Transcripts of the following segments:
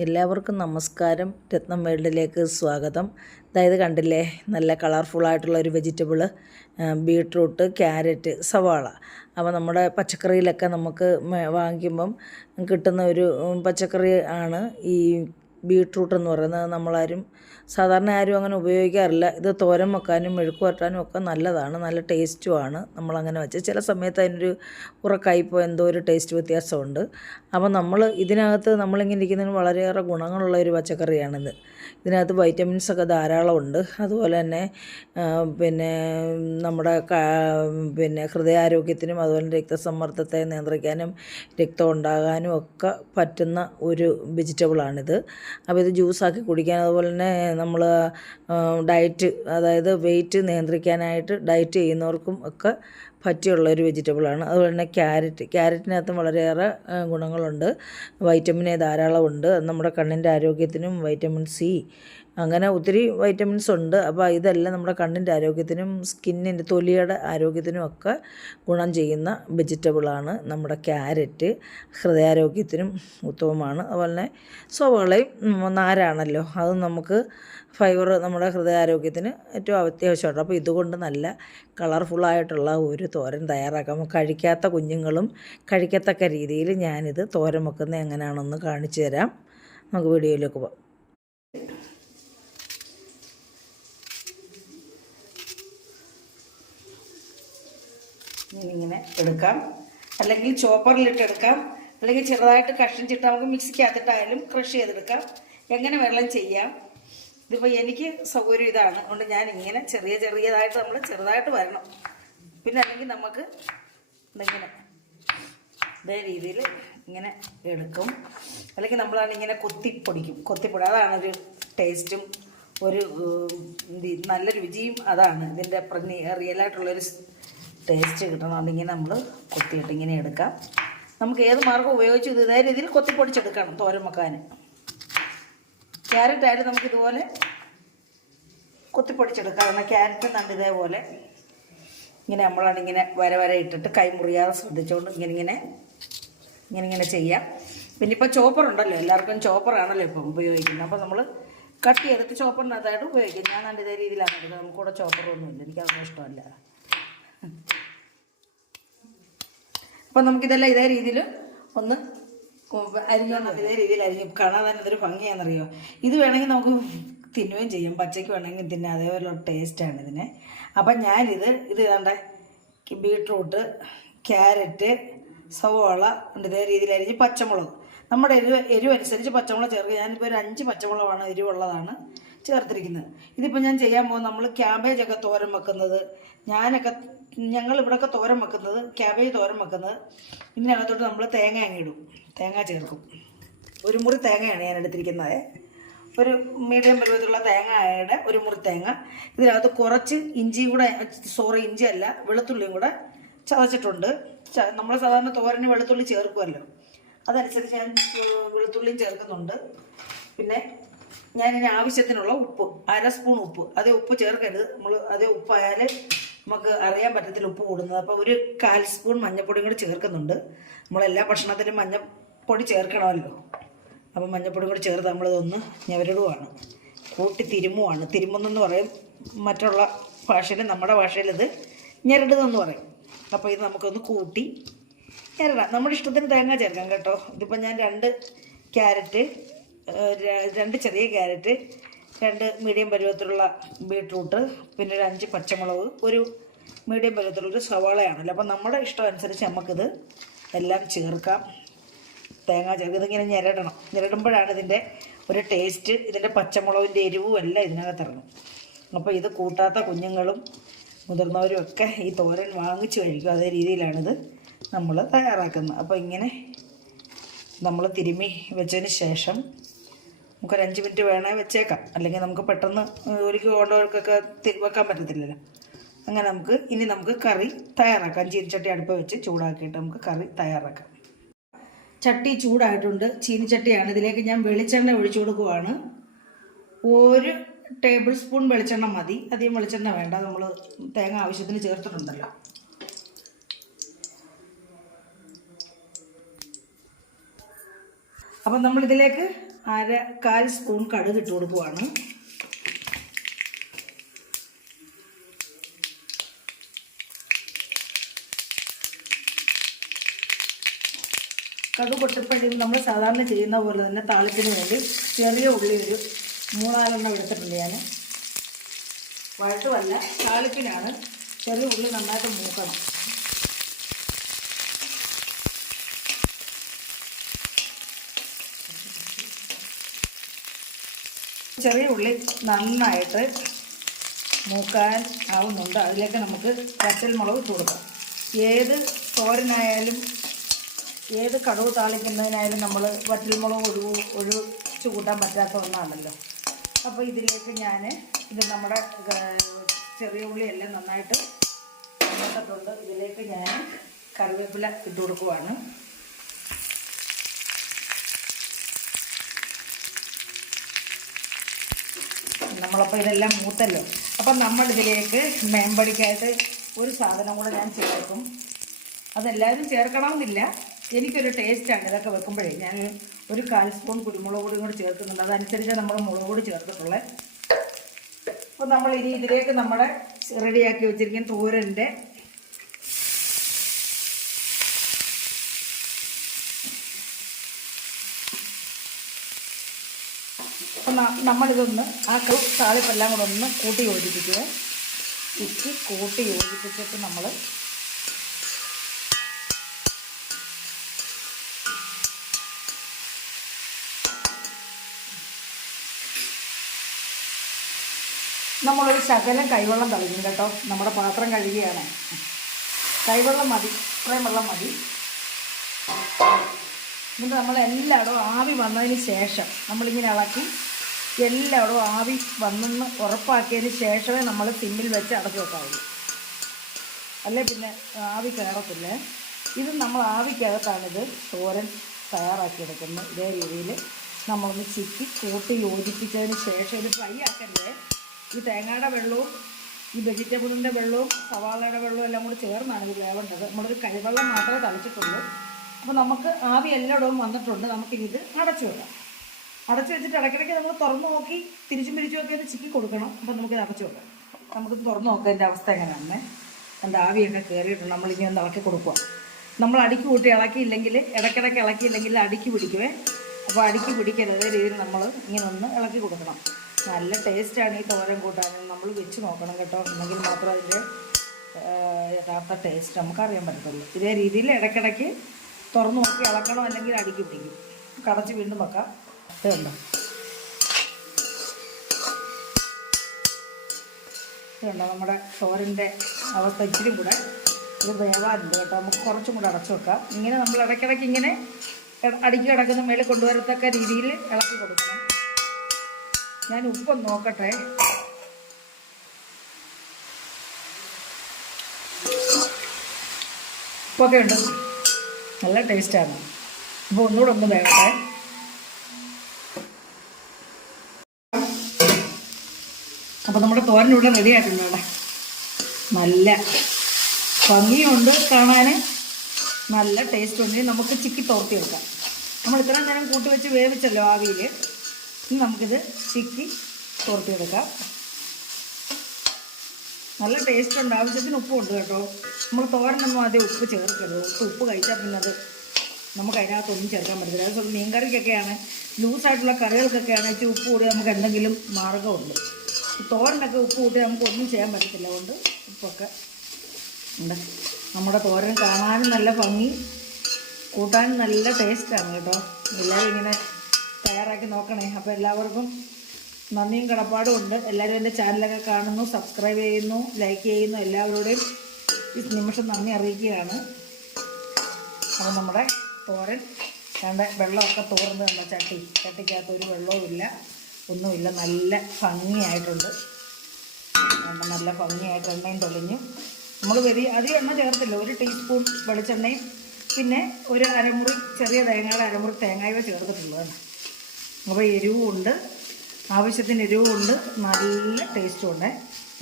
എല്ലാവർക്കും നമസ്കാരം. രത്നം വേൾഡിലേക്ക് സ്വാഗതം. അതായത് കണ്ടില്ലേ, നല്ല കളർഫുള്ളായിട്ടുള്ള ഒരു വെജിറ്റബിള്, ബീട്രൂട്ട്, ക്യാരറ്റ്, സവാള. അപ്പോൾ നമ്മുടെ പച്ചക്കറിയിലൊക്കെ നമുക്ക് വാങ്ങിക്കുമ്പം കിട്ടുന്ന ഒരു പച്ചക്കറി ആണ് ഈ ബീട്രൂട്ട് എന്ന് പറയുന്നത്. നമ്മളാരും സാധാരണ ആരും അങ്ങനെ ഉപയോഗിക്കാറില്ല. ഇത് തോരൻ വെക്കാനും മെഴുക്ക് വരട്ടാനും ഒക്കെ നല്ലതാണ്, നല്ല ടേസ്റ്റുമാണ്. നമ്മളങ്ങനെ വെച്ച് ചില സമയത്ത് അതിനൊരു കയ്പോ എന്തോ ഒരു ടേസ്റ്റ് വ്യത്യാസമുണ്ട്. അപ്പോൾ ഇതിനകത്ത് നമ്മളിങ്ങനെ ഇരിക്കുന്നതിന് വളരെയേറെ ഗുണങ്ങളുള്ള ഒരു പച്ചക്കറിയാണിത്. ഇതിനകത്ത് വൈറ്റമിൻസൊക്കെ ധാരാളമുണ്ട്. അതുപോലെ തന്നെ പിന്നെ നമ്മുടെ ഹൃദയാരോഗ്യത്തിനും അതുപോലെ രക്തസമ്മർദ്ദത്തെ നിയന്ത്രിക്കാനും രക്തം ഉണ്ടാകാനും ഒക്കെ പറ്റുന്ന ഒരു വെജിറ്റബിളാണിത്. അപ്പോൾ ഇത് ജ്യൂസാക്കി കുടിക്കാൻ, അതുപോലെ തന്നെ നമ്മൾ ഡയറ്റ്, അതായത് വെയിറ്റ് നിയന്ത്രിക്കാനായിട്ട് ഡയറ്റ് ചെയ്യുന്നവർക്കും ഒക്കെ പറ്റിയുള്ളൊരു വെജിറ്റബിളാണ്. അതുപോലെ തന്നെ ക്യാരറ്റിനകത്തും വളരെയേറെ ഗുണങ്ങളുണ്ട്. വൈറ്റമിൻ എ ധാരാളമുണ്ട്. നമ്മുടെ കണ്ണിൻ്റെ ആരോഗ്യത്തിനും വൈറ്റമിൻ സി, അങ്ങനെ ഒത്തിരി വൈറ്റമിൻസ് ഉണ്ട്. അപ്പോൾ ഇതെല്ലാം നമ്മുടെ കണ്ണിൻ്റെ ആരോഗ്യത്തിനും സ്കിന്നിൻ്റെ തൊലിയുടെ ആരോഗ്യത്തിനും ഒക്കെ ഗുണം ചെയ്യുന്ന വെജിറ്റബിളാണ് നമ്മുടെ ക്യാരറ്റ്. ഹൃദയാരോഗ്യത്തിനും ഉത്തമമാണ്. അതുപോലെ തന്നെ സവാളയും നാരാണല്ലോ, അത് നമുക്ക് ഫൈബർ നമ്മുടെ ഹൃദയാരോഗ്യത്തിന് ഏറ്റവും അത്യാവശ്യമാണ്. അപ്പോൾ ഇതുകൊണ്ട് നല്ല കളർഫുള്ളായിട്ടുള്ള ഒരു തോരൻ തയ്യാറാക്കാം. കഴിക്കാത്ത കുഞ്ഞുങ്ങളും കഴിക്കത്തക്ക രീതിയിൽ ഞാനിത് തോരൻ വെക്കുന്നത് എങ്ങനെയാണെന്ന് കാണിച്ചു തരാം. നമുക്ക് വീഡിയോയിലേക്ക് പോകാം. ഇങ്ങനെ എടുക്കാം, അല്ലെങ്കിൽ ചോപ്പറിലിട്ട് എടുക്കാം, അല്ലെങ്കിൽ ചെറുതായിട്ട് കഷ്ണം ചിട്ട് നമുക്ക് മിക്സിക്കകത്തിട്ടായാലും ക്രഷ് ചെയ്തെടുക്കാം. എങ്ങനെ വെള്ളം ചെയ്യാം. ഇതിപ്പോൾ എനിക്ക് സൗകര്യം ഇതാണ്, അതുകൊണ്ട് ഞാനിങ്ങനെ ചെറിയതായിട്ട് നമ്മൾ ചെറുതായിട്ട് വരണം. പിന്നെ അല്ലെങ്കിൽ നമുക്ക് ഇങ്ങനെ ഇതേ രീതിയിൽ ഇങ്ങനെ എടുക്കും, അല്ലെങ്കിൽ നമ്മളാണിങ്ങനെ കൊത്തിപ്പൊടി. അതാണൊരു ടേസ്റ്റും ഒരു നല്ല രുചിയും അതാണ്. ഇതിൻ്റെ റിയലായിട്ടുള്ളൊരു ടേസ്റ്റ് കിട്ടണം. ഇങ്ങനെ നമ്മൾ കൊത്തിയിട്ട് ഇങ്ങനെ എടുക്കാം. നമുക്ക് ഏത് മാർഗ്ഗം ഉപയോഗിച്ച് ഇതേ രീതിയിൽ കൊത്തിപ്പൊടിച്ചെടുക്കണം തോരൻ വെക്കാൻ. ക്യാരറ്റ് ആയാലും നമുക്കിതുപോലെ കൊത്തിപ്പൊടിച്ചെടുക്കാം. ക്യാരറ്റ് നണ്ട് ഇതേപോലെ ഇങ്ങനെ നമ്മളാണിങ്ങനെ വര ഇട്ടിട്ട് കൈ മുറിയാതെ ശ്രദ്ധിച്ചുകൊണ്ട് ഇങ്ങനെ ചെയ്യാം. പിന്നെ ഇപ്പോൾ ചോപ്പറുണ്ടല്ലോ, എല്ലാവർക്കും ചോപ്പറാണല്ലോ ഇപ്പം ഉപയോഗിക്കുന്നത്. അപ്പോൾ നമ്മൾ കട്ട് ചെയ്തിട്ട് ചോപ്പറിനകത്തായിട്ട് ഉപയോഗിക്കും. ഞാൻ നണ്ട് ഇതേ രീതിയിലാണ് എടുക്കുന്നത്. നമുക്കിവിടെ ചോപ്പറൊന്നുമില്ല, എനിക്കതൊന്നും ഇഷ്ടമല്ല. അപ്പം നമുക്കിതെല്ലാം ഇതേ രീതിയിൽ ഒന്ന് അരിഞ്ഞോണ്ട് ഇതേ രീതിയിൽ അരിഞ്ഞ് കാണാൻ തന്നെ ഇതൊരു ഭംഗിയാണെന്നറിയോ. ഇത് വേണമെങ്കിൽ നമുക്ക് തിന്നുകയും ചെയ്യും, പച്ചയ്ക്ക് വേണമെങ്കിൽ തിന്നാം. അതേപോലെയുള്ള ടേസ്റ്റാണ് ഇതിന്. അപ്പം ഞാനിത് ഇതാണ്ട ബീട്രൂട്ട്, ക്യാരറ്റ്, സവോള ഉണ്ട് ഇതേ രീതിയിൽ അരിഞ്ഞ്, പച്ചമുളക് നമ്മുടെ എരിവ് അനുസരിച്ച് പച്ചമുളക് ചേർക്കുക. ഞാനിപ്പോൾ ഒരു 5 പച്ചമുളകാണ് എരിവുള്ളതാണ് ചേർത്തിരിക്കുന്നത്. ഇതിപ്പോൾ ഞാൻ ചെയ്യാൻ പോകുന്നത്, നമ്മൾ ക്യാബേജൊക്കെ തോരൻ വെക്കുന്നത്, ഞങ്ങളിവിടെയൊക്കെ തോരൻ വെക്കുന്നത്, ക്യാബേജ് തോരൻ വെക്കുന്നത്, ഇതിനകത്തോട്ട് നമ്മൾ തേങ്ങ ചേർക്കും. ഒരു മുറി തേങ്ങയാണ് ഞാൻ എടുത്തിരിക്കുന്നത്. ഒരു മീഡിയം പരുവത്തിലുള്ള തേങ്ങയുടെ ഒരു മുറി തേങ്ങ. ഇതിനകത്ത് കുറച്ച് ഇഞ്ചിയല്ല, വെളുത്തുള്ളിയും കൂടെ ചതച്ചിട്ടുണ്ട്. നമ്മൾ സാധാരണ തോരന് വെളുത്തുള്ളി ചേർക്കുമല്ലോ, അതനുസരിച്ച് ഞാൻ വെളുത്തുള്ളിയും ചേർക്കുന്നുണ്ട്. പിന്നെ ഞാനിതിന് ആവശ്യത്തിനുള്ള ഉപ്പ്, 1/2 സ്പൂൺ ഉപ്പ്. അതേ ഉപ്പ് ചേർക്കരുത്, അതേ ഉപ്പായാൽ നമുക്ക് അറിയാൻ പറ്റത്തില്ല ഉപ്പ് കൂടുന്നത്. അപ്പോൾ ഒരു 1/4 സ്പൂൺ മഞ്ഞൾപ്പൊടിയും കൂടി ചേർക്കുന്നുണ്ട്. നമ്മളെല്ലാ ഭക്ഷണത്തിലും മഞ്ഞൾപ്പൊടി ചേർക്കണമല്ലോ. അപ്പം മഞ്ഞൾപ്പൊടി കൂടി ചേർത്ത് നമ്മളിതൊന്ന് ഞവരിടുവാണ്, തിരുമ്മുവാണ്. തിരുമ്മുന്നെന്ന് പറയും മറ്റുള്ള ഭാഷയിൽ, നമ്മുടെ ഭാഷയിൽ ഇത് ഞെരടുന്നെന്ന് പറയും. അപ്പോൾ ഇത് നമുക്കൊന്ന് കൂട്ടി ഞെരടാം. നമ്മുടെ ഇഷ്ടത്തിന് തേങ്ങ ചേർക്കാം കേട്ടോ. ഇതിപ്പോൾ ഞാൻ 2 ചെറിയ ക്യാരറ്റ്, 2 മീഡിയം പരുവത്തിലുള്ള ബീട്രൂട്ട്, പിന്നെ ഒരു 5 പച്ചമുളക്, ഒരു മീഡിയം പരുവത്തിലുള്ളൊരു സവാളയാണല്ലോ. അപ്പം നമ്മുടെ ഇഷ്ടം അനുസരിച്ച് നമുക്കിത് എല്ലാം ചേർക്കാം. തേങ്ങ ചേർക്കുക, ഇതിങ്ങനെ ഞെരടുമ്പോഴാണ് ഇതിൻ്റെ ഒരു ടേസ്റ്റ്, ഇതിൻ്റെ പച്ചമുളകിൻ്റെ എരിവും എല്ലാം ഇതിനകത്ത് ഇറങ്ങും. അപ്പോൾ ഇത് കൂട്ടാത്ത കുഞ്ഞുങ്ങളും മുതിർന്നവരും ഒക്കെ ഈ തോരൻ വാങ്ങിച്ച് കഴിക്കും. അതേ രീതിയിലാണിത് നമ്മൾ തയ്യാറാക്കുന്നത്. അപ്പോൾ ഇങ്ങനെ നമ്മൾ തിരുമ്മി വെച്ചതിന് ശേഷം നമുക്കൊരു 5 മിനിറ്റ് വേണേൽ വെച്ചേക്കാം, അല്ലെങ്കിൽ നമുക്ക് പെട്ടെന്ന് ഒരിക്കൽ കൊണ്ടവർക്കൊക്കെ വെക്കാൻ പറ്റത്തില്ലല്ലോ. അങ്ങനെ നമുക്ക് കറി തയ്യാറാക്കാം. ചീനിച്ചട്ടി അടുപ്പ് വെച്ച് ചൂടാക്കിയിട്ട് നമുക്ക് കറി തയ്യാറാക്കാം. ചട്ടി ചൂടായിട്ടുണ്ട്, ചീനിച്ചട്ടിയാണ്. ഇതിലേക്ക് ഞാൻ വെളിച്ചെണ്ണ ഒഴിച്ചു കൊടുക്കുവാണ്. 1 ടേബിൾ സ്പൂൺ വെളിച്ചെണ്ണ മതി, അധികം വെളിച്ചെണ്ണ വേണ്ട. നമ്മൾ തേങ്ങ ആവശ്യത്തിന് ചേർത്തിട്ടുണ്ടല്ലോ. അപ്പം നമ്മളിതിലേക്ക് കാൽ സ്പൂൺ കടുക് ഇട്ട് കൊടുക്കുവാണ്. കടുക് പൊട്ടിപ്പോഴും നമ്മൾ സാധാരണ ചെയ്യുന്ന പോലെ തന്നെ താളിപ്പിന് വേണ്ടി ചെറിയ ഉള്ളി ഒരു 3-4 എടുത്തിട്ടുണ്ട് ഞാൻ. വഴട്ടുമല്ല, താളിപ്പിനാണ്. ചെറിയ ഉള്ളി നന്നായിട്ട് മൂക്കണം. ചെറിയ ഉള്ളി നന്നായിട്ട് മൂക്കാൻ ആവുന്നുണ്ട്. അതിലേക്ക് നമുക്ക് വറ്റൽമുളക് ഇട്ട് കൊടുക്കാം. ഏത് തോരനായാലും ഏത് കടുക് താളിക്കുന്നതിനായാലും നമ്മൾ വറ്റൽമുളക് ഒഴിച്ച് കൂട്ടാൻ പറ്റാത്ത ഒന്നാണല്ലോ. അപ്പോൾ ഇതിലേക്ക് ഞാൻ നമ്മുടെ ചെറിയ ഉള്ളിയെല്ലാം നന്നായിട്ട് വന്നിട്ടുണ്ട്. ഇതിലേക്ക് ഞാൻ കറിവേപ്പില ഇട്ട് കൊടുക്കുവാണ്. നമ്മളപ്പോൾ ഇതെല്ലാം മൂത്തല്ലോ. അപ്പം നമ്മളിതിലേക്ക് മേമ്പടിക്കായിട്ട് ഒരു സാധനം കൂടെ ഞാൻ ചേർക്കും. അതെല്ലാവരും ചേർക്കണമെന്നില്ല, എനിക്കൊരു ടേസ്റ്റാണ് ഇതൊക്കെ വെക്കുമ്പോഴേ. ഞാൻ ഒരു 1/4 സ്പൂൺ കുരുമുളക് പൊടിയും കൂടി ചേർക്കുന്നുണ്ട്. അതനുസരിച്ച് നമ്മൾ മുളക് പൊടി ചേർത്തിട്ടുള്ളത്. അപ്പോൾ നമ്മൾ ഇനി ഇതിലേക്ക് നമ്മുടെ റെഡിയാക്കി വെച്ചിരിക്കുന്ന തോരൻ്റെ അപ്പം നമ്മളിതൊന്ന് ആ താളിപ്പെല്ലാം കൂടെ ഒന്ന് കൂട്ടി യോജിപ്പിക്കുക. കൂട്ടി യോജിപ്പിച്ചിട്ട് നമ്മൾ നമ്മളൊരു ശകലം കൈവെള്ളം തളിക്കും കേട്ടോ. നമ്മുടെ പാത്രം കഴുകിയാണ്. കൈവെള്ളം മതി, ഇത്രയും വെള്ളം മതി. എന്നിട്ട് നമ്മൾ എല്ലായിടവും ആവി വന്നതിന് ശേഷം നമ്മളിങ്ങനെ ഇളക്കി എല്ലായിടവും ആവി വന്നെന്ന് ഉറപ്പാക്കിയതിന് ശേഷമേ നമ്മൾ സിമ്മിൽ വെച്ച് അടച്ചു വെക്കാവുള്ളൂ. അല്ലേ പിന്നെ ആവി കയറത്തില്ലേ. ഇത് നമ്മൾ ആവിക്കകത്താണിത് തോരൻ തയ്യാറാക്കിയെടുക്കുന്നത്. ഇതേ രീതിയിൽ നമ്മളൊന്ന് ചിക്കി കൂട്ടി യോജിപ്പിച്ചതിന് ശേഷം ഇത് ഫ്രൈ ആക്കരുതേ. ഈ തേങ്ങയുടെ വെള്ളവും ഈ വെജിറ്റബിളിൻ്റെ വെള്ളവും സവാളയുടെ വെള്ളവും എല്ലാം കൂടി ചേർന്നാണ് ഇത് വേവേണ്ടത്. നമ്മളൊരു കൈവെള്ളം മാത്രമേ തളിച്ചിട്ടുള്ളൂ. അപ്പോൾ നമുക്ക് ആവി എല്ലായിടവും വന്നിട്ടുണ്ട്. നമുക്കിത് അടച്ചു വെക്കാം. അടച്ചു വെച്ചിട്ട് ഇടയ്ക്കിടയ്ക്ക് നമ്മൾ തുറന്നു നോക്കി തിരിച്ചും പിരിച്ചും ഒക്കെ ഒന്ന് ചിക്കി കൊടുക്കണം. അപ്പോൾ നമുക്കിത് അടച്ചു വെക്കാം. നമുക്കിത് തുറന്നു നോക്കാം എൻ്റെ അവസ്ഥ എങ്ങനെയാണെന്ന്. എൻ്റെ ആവിയൊക്കെ കയറിയിട്ടുണ്ട്. നമ്മളിങ്ങനെ ഒന്ന് ഇളക്കി കൊടുക്കുക. നമ്മൾ അടുക്കി കൂട്ടി ഇളക്കിയില്ലെങ്കിൽ ഇടയ്ക്കിടയ്ക്ക് ഇളക്കിയില്ലെങ്കിൽ അടുക്കി പിടിക്കുവേ. അപ്പോൾ അടുക്കി പിടിക്കരുത് രീതിയിൽ നമ്മൾ ഇങ്ങനെ ഒന്ന് ഇളക്കി കൊടുക്കണം. നല്ല ടേസ്റ്റാണ് ഈ തോരൻ കൂട്ടാൻ. നമ്മൾ വെച്ച് നോക്കണം കേട്ടോ. എന്നെങ്കിൽ മാത്രം അതിൻ്റെ യഥാർത്ഥ ടേസ്റ്റ് നമുക്കറിയാൻ പറ്റത്തുള്ളൂ. ഇതേ രീതിയിൽ ഇടയ്ക്കിടയ്ക്ക് തുറന്നു നോക്കി ഇളക്കണം, അല്ലെങ്കിൽ അടുക്കി പിടിക്കും. കടച്ച് വീണ്ടും വെക്കാം. ഇതുണ്ടോ, ഇതുണ്ടോ നമ്മുടെ തോരൻ്റെ അവസ്ഥ. ഇച്ചിരി കൂടെ ഇത് വേവാറുണ്ട് കേട്ടോ. നമുക്ക് കുറച്ചും കൂടെ അടച്ചു വെക്കാം. ഇങ്ങനെ നമ്മൾ ഇടയ്ക്കിടയ്ക്ക് ഇങ്ങനെ അടുക്കി കിടക്കുന്ന മേളിൽ കൊണ്ടുവരത്തക്ക രീതിയിൽ ഇളക്കി കൊടുക്കണം. ഞാൻ ഉപ്പൊന്ന് നോക്കട്ടെ. ഉപ്പൊക്കെ ഉണ്ട്, നല്ല ടേസ്റ്റാണ്. അപ്പോൾ ഒന്നുകൂടെ ഒന്ന് വേകട്ടെ. അപ്പോൾ നമ്മുടെ തോരനിവിടെ റെഡി ആയിട്ടുണ്ട്. അവിടെ നല്ല ഭംഗിയുണ്ട് കാണാൻ, നല്ല ടേസ്റ്റ് ഉണ്ട്. നമുക്ക് ചിക്കി തോർത്തിയെടുക്കാം. നമ്മൾ ഇത്രയും നേരം കൂട്ടി വെച്ച് വേവിച്ചല്ലോ ആവിയിൽ. ഇനി നമുക്കിത് ചിക്കി തോർത്തിയെടുക്കാം. നല്ല ടേസ്റ്റ് ഉണ്ട്. ആവശ്യത്തിന് ഉപ്പും ഉണ്ട് കേട്ടോ. നമ്മൾ തോരനൊന്നും ആദ്യം ഉപ്പ് ചേർക്കരുത്. ഉപ്പ് കഴിച്ചാൽ പിന്നെ അത് നമുക്ക് അതിനകത്തൊന്നും ചേർക്കാൻ പറ്റത്തില്ല. അത് മീൻ കറിക്കൊക്കെയാണ്, ലൂസായിട്ടുള്ള കറികൾക്കൊക്കെയാണ് ഇച്ചിരി ഉപ്പ് കൂടി നമുക്ക് എന്തെങ്കിലും മാർഗ്ഗമുണ്ട്. തോരനൊക്കെ ഉപ്പ് കൂട്ടി നമുക്കൊന്നും ചെയ്യാൻ പറ്റത്തില്ല. അതുകൊണ്ട് ഉപ്പൊക്കെ ഉണ്ട്. നമ്മുടെ തോരൻ കാണാനും നല്ല ഭംഗി, കൂട്ടാനും നല്ല ടേസ്റ്റാണ് കേട്ടോ. എല്ലാവരും ഇങ്ങനെ തയ്യാറാക്കി നോക്കണേ. അപ്പോൾ എല്ലാവർക്കും നന്ദിയും കടപ്പാടും ഉണ്ട്. എല്ലാവരും എൻ്റെ ചാനലൊക്കെ കാണുന്നു, സബ്സ്ക്രൈബ് ചെയ്യുന്നു, ലൈക്ക് ചെയ്യുന്നു. എല്ലാവരോടെയും ഈ നിമിഷം നന്ദി അറിയിക്കുകയാണ്. അപ്പോൾ നമ്മുടെ തോരൻ കണ്ട വെള്ളമൊക്കെ തോർന്ന് നമ്മുടെ ചട്ടിക്കകത്ത് ഒരു വെള്ളവും ഇല്ല, ഒന്നുമില്ല. നല്ല ഭംഗിയായിട്ടുണ്ട്. നല്ല ഭംഗിയായിട്ട് എണ്ണയും തെളിഞ്ഞു. നമ്മൾ അധികം എണ്ണ ചേർത്തില്ല. 1 ടീസ്പൂൺ വെളിച്ചെണ്ണയും പിന്നെ ഒരു അരമുറി ചെറിയ തേങ്ങയുടെ അരമുറി തേങ്ങായവ ചേർത്തിട്ടുള്ളതാണ്. അപ്പോൾ എരിവുമുണ്ട്, ആവശ്യത്തിന് എരിവുമുണ്ട്, നല്ല ടേസ്റ്റും ഉണ്ട്.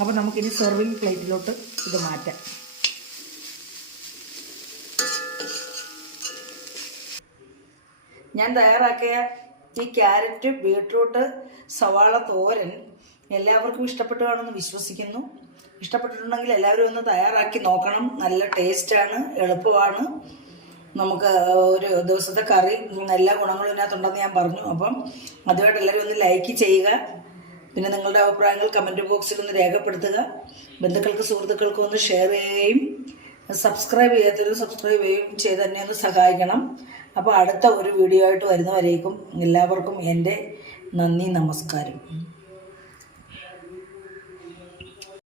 അപ്പോൾ നമുക്കിനി സെർവിങ് പ്ലേറ്റിലോട്ട് ഇത് മാറ്റാം. ഞാൻ തയ്യാറാക്കിയ ഈ ക്യാരറ്റ്, ബീട്രൂട്ട്, സവാള തോരൻ എല്ലാവർക്കും ഇഷ്ടപ്പെട്ടു കാണുമെന്ന് വിശ്വസിക്കുന്നു. ഇഷ്ടപ്പെട്ടിട്ടുണ്ടെങ്കിൽ എല്ലാവരും ഒന്ന് തയ്യാറാക്കി നോക്കണം. നല്ല ടേസ്റ്റാണ്, എളുപ്പമാണ്. നമുക്ക് ഒരു ദിവസത്തെ കറി എല്ലാ ഗുണങ്ങളും ഇതിനകത്തുണ്ടെന്ന് ഞാൻ പറഞ്ഞു. അപ്പം അതുമായിട്ട് എല്ലാവരും ഒന്ന് ലൈക്ക് ചെയ്യുക. പിന്നെ നിങ്ങളുടെ അഭിപ്രായങ്ങൾ കമൻറ്റ് ബോക്സിൽ ഒന്ന് രേഖപ്പെടുത്തുക. ബന്ധുക്കൾക്ക് സുഹൃത്തുക്കൾക്കും ഒന്ന് ഷെയർ ചെയ്യുകയും സബ്സ്ക്രൈബ് ചെയ്യാത്തൊരു സബ്സ്ക്രൈബ് ചെയ്യുകയും ചെയ്ത് തന്നെ ഒന്ന് സഹായിക്കണം. അപ്പോൾ അടുത്ത ഒരു വീഡിയോ ആയിട്ട് വരുന്നവരേക്കും എല്ലാവർക്കും എൻ്റെ നന്ദി, നമസ്കാരം.